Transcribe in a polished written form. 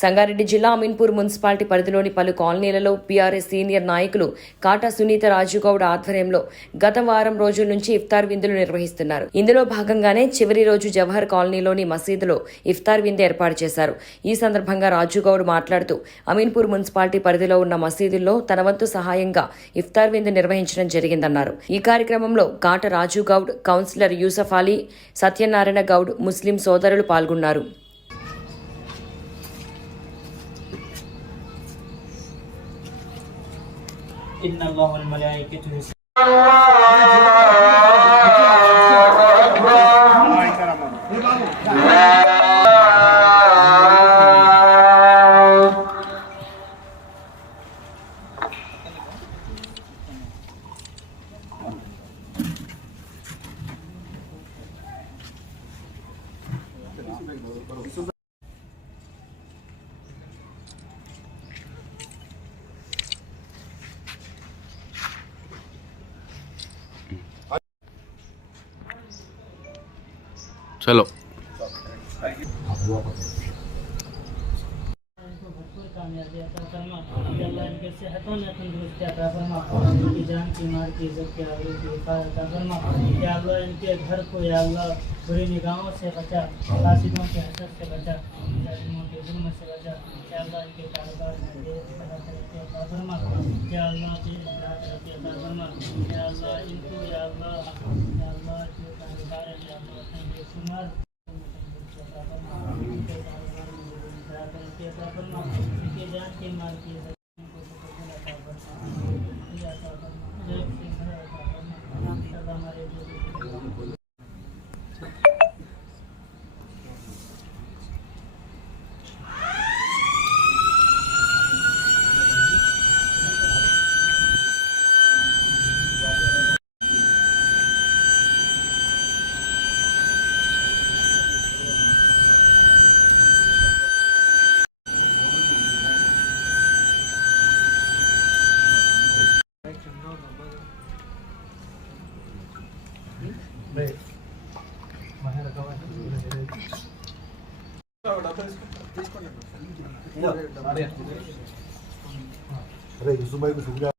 సంగారెడ్డి జిల్లా అమీన్పూర్ మున్సిపాలిటీ పరిధిలోని పలు కాలనీలలో పీఆర్ఎస్ సీనియర్ నాయకులు కాటా సునీత రాజుగౌడ్ ఆధ్వర్యంలో గత వారం రోజుల నుంచి ఇఫ్తార్ విందులు నిర్వహిస్తున్నారు. ఇందులో భాగంగానే చివరి రోజు జవహర్ కాలనీలోని మసీదులో ఇఫ్తార్ విందు ఏర్పాటు చేశారు. ఈ సందర్భంగా రాజుగౌడ్ మాట్లాడుతూ అమీన్పూర్ మున్సిపాలిటీ పరిధిలో ఉన్న మసీదుల్లో తన వంతు సహాయంగా ఇఫ్తార్ విందు నిర్వహించడం జరిగిందన్నారు. ఈ కార్యక్రమంలో కాటా రాజుగౌడ్, కౌన్సిలర్ యూసఫ్ అలీ, సత్యనారాయణ గౌడ్, ముస్లిం సోదరులు పాల్గొన్నారు. إن الله والملائكة चलो भरपूर कामयाबी अता फरमा, अल्लाह इनके सेहतों में तंदुरुस्ती अता फरमा, इनकी जान की माल की इज्जत की आबरू की हिफाजत अता फरमा। या अल्लाह इनके घर को या अल्लाह बुरी निगाहों से बचा, फासिदों के हसद से बचा, जालिमों के जुल्म से बचा। या अल्लाह इनके कारोबार में तरक्की अता फरमा। या अल्लाह की तरक्की अता फरमा। या अल्लाह इनको या अल्लाह के कारोबार में या अल्लाह के शुमार जान के माल की अरे यूसुफ भाई को शुक्रिया।